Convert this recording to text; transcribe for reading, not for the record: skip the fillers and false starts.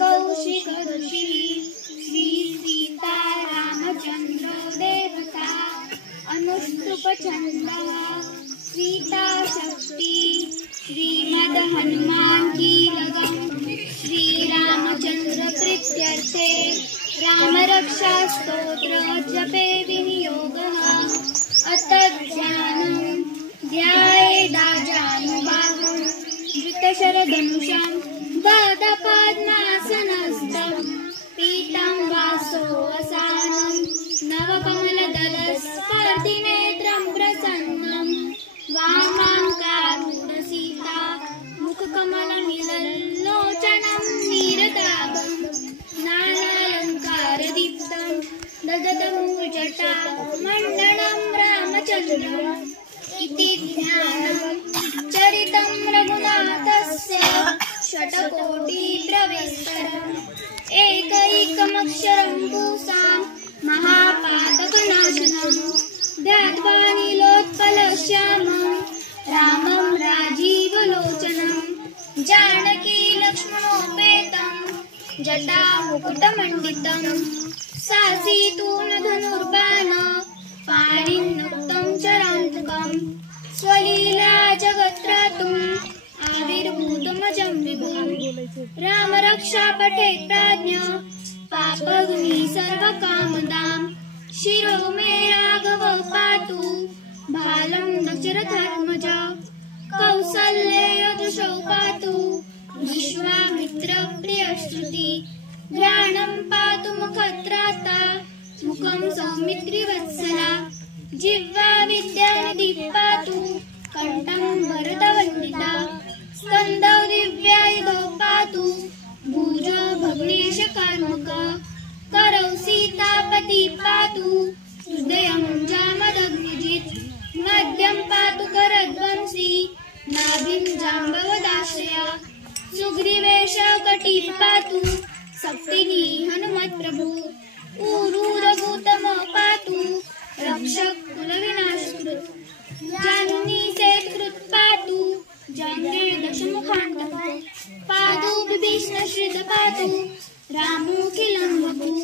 कौशिकऋषिः श्री सीतारामचन्द्रो देवता अनुष्टुप्छन्दः सीताशक्ति श्रीमद् हनुमान कीलकम् श्री रामचन्द्र प्रीत्यर्थे रामरक्षा स्तोत्र जपे विनियोगः अथ ध्यानं ध्यायेदाजानुबाहुं धृतशरधनुषं गदपद्मासनस्थं पीताम्बरशोऽवसानं नवकमलदलस्पर्धिनेत्रं प्रसन्नं वामाङ्कारूढसीता मुखकमलमिलल्लोचनं नीरदाभं नानालङ्कारदीप्तं ददतमूर्जटा मण्डनं रामचन्द्रम् इति ध्यानं चरितं रघुनाथस्य शतकोटिप्रवेशकरम् एकैकमक्षरं पूसां महापातकनाशनं ध्यात्वा नीलोत्पलश्यामं रामं राजीवलोचनं जानकी लक्ष्मणोपेतं जटामुकुटमण्डितं सासीतूणधनुर्बाण पाणिन्नुक्तं चरान्तकं स्वलीला जगत्त्रातुम् आविर्भूतमजं विभुं रामरक्षा पठेत् प्राज्ञ पापग्नि सर्वकामदां शिरो मे राघव पातु भालं दशरथात्मज कौसल्येयदृशौ पातु विश्वामित्र प्रियश्रुति घ्राणं पातु मुखत्राता मुखं सौमित्रिवत्सला जिह्वा विद्यानिधि पातु कण्ठं भरतवन्दिता स्कन्धौ दिव्यायुधौ पातु भुजौ भग्नेशकार्मुक करौ सीतापति पातु हृदयं जामदग्निजित् मध्यं पातु करध्वंसी नाभिं जाम्बवदाश्रया सुग्रीवेश कटी पातु सप्तिनी हनुमत्प्रभु ऊरूरभूतम पातु रक्षक कुलविनाशकृत् जानुनी सेत्कृत् पातु जाङ्गे दशमुखान्तकः पादौ विभीषणश्रित पातु रामोऽखिलं वपुः